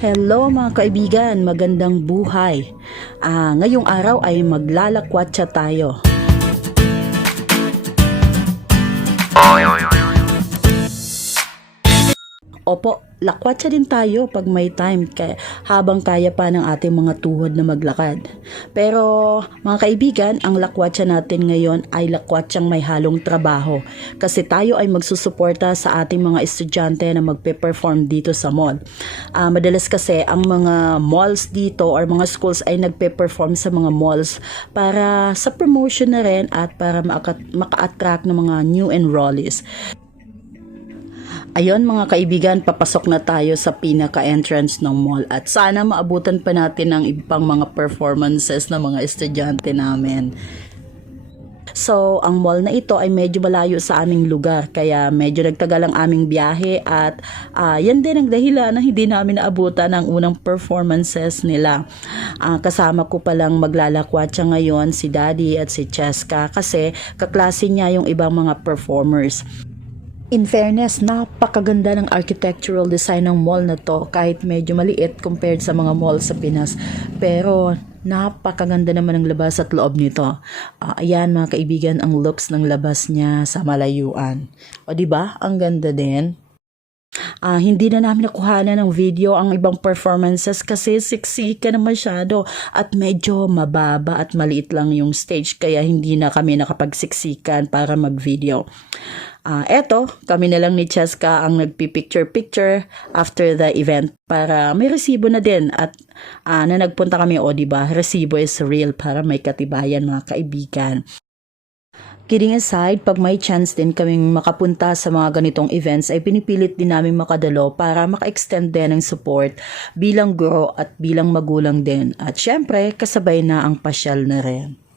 Hello mga kaibigan, magandang buhay. Ah, ngayong araw ay maglalakwatsa tayo. Opo, lakwatsa din tayo pag may time kaya, habang kaya pa ng ating mga tuhod na maglakad. Pero mga kaibigan, ang lakwatsa natin ngayon ay lakwatsyang may halong trabaho kasi tayo ay magsusuporta sa ating mga estudyante na magpe-perform dito sa mall. Ah, madalas kasi ang mga malls dito or mga schools ay nagpe-perform sa mga malls para sa promotion na rin at para maka- maka-attract ng mga new enrollees. Ayun mga kaibigan, papasok na tayo sa pinaka-entrance ng mall at sana maabutan pa natin ang ibang mga performances ng mga estudyante namin. So, ang mall na ito ay medyo malayo sa aming lugar kaya medyo nagtagal ang aming biyahe at ah, yan din ang dahilan na hindi namin naabutan ang unang performances nila. Ah, kasama ko palang maglalakwatsa ngayon si Daddy at si Cheska kasi kaklase niya yung ibang mga performers. In fairness, napakaganda ng architectural design ng mall na to kahit medyo maliit compared sa mga mall sa Pinas. Pero napakaganda naman ng labas at loob nito. Ah, ayan mga kaibigan ang looks ng labas niya sa malayuan. O di ba? Ang ganda din. Ah, hindi na namin nakuhanan ng video ang ibang performances kasi siksika na masyado at medyo mababa at maliit lang yung stage kaya hindi na kami nakapagsiksikan para mag-video. Ah, eto, kami na lang ni Cheska ang nagpi-picture-picture after the event para may resibo na din at ah, na nagpunta kami o di ba resibo is real para may katibayan mga kaibigan. Kidding aside, pag may chance din kaming makapunta sa mga ganitong events ay pinipilit din namin makadalo para maka-extend din ng support bilang guro at bilang magulang din. At syempre, kasabay na ang pasyal na rin.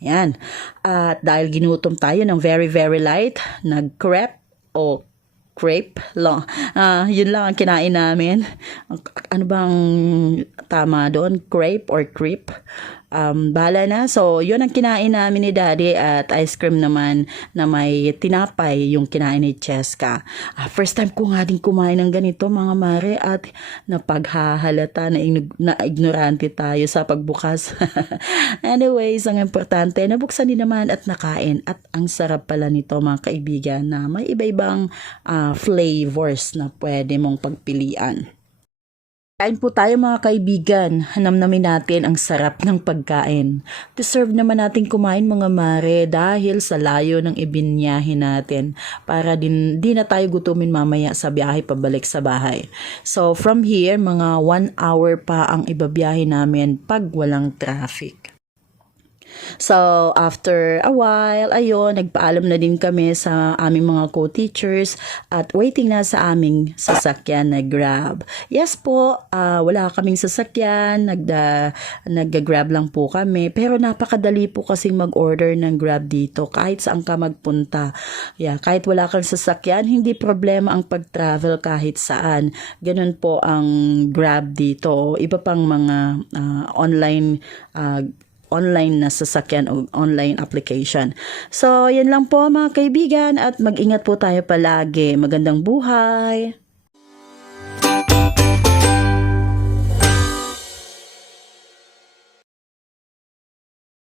Yan. At dahil ginutom tayo ng very very light, nag-crepe o crepe lang. Ah, yun lang ang kinain namin. Ano bang tama doon? Crepe or creep? Um, bala na. So, yun ang kinain namin ni Daddy at ice cream naman na may tinapay yung kinain ni Cheska. Ah, first time ko nga din kumain ng ganito mga mare at napaghahalata na, na ignorante tayo sa pagbukas. Anyways, ang importante, nabuksan din naman at nakain at ang sarap pala nito mga kaibigan na may iba-ibang ah, flavors na pwede mong pagpilian. Kain po tayo mga kaibigan. Hanamnamin natin ang sarap ng pagkain. Deserve naman natin kumain mga mare dahil sa layo ng ibinyahe natin para din di na tayo gutumin mamaya sa biyahe pabalik sa bahay. So from here, mga one hour pa ang ibabiyahe namin pag walang traffic. So, after a while, ayun, nagpaalam na din kami sa aming mga co-teachers at waiting na sa aming sasakyan na Grab. Yes po, ah, wala kaming sasakyan, nagda, nag-grab lang po kami. Pero napakadali po kasing mag-order ng Grab dito kahit saan ka magpunta. Yeah, kahit wala kang sasakyan, hindi problema ang pag-travel kahit saan. Ganun po ang Grab dito. Iba pang mga ah, online ah, online na sasakyan o online application. So, yan lang po mga kaibigan at mag-ingat po tayo palagi. Magandang buhay!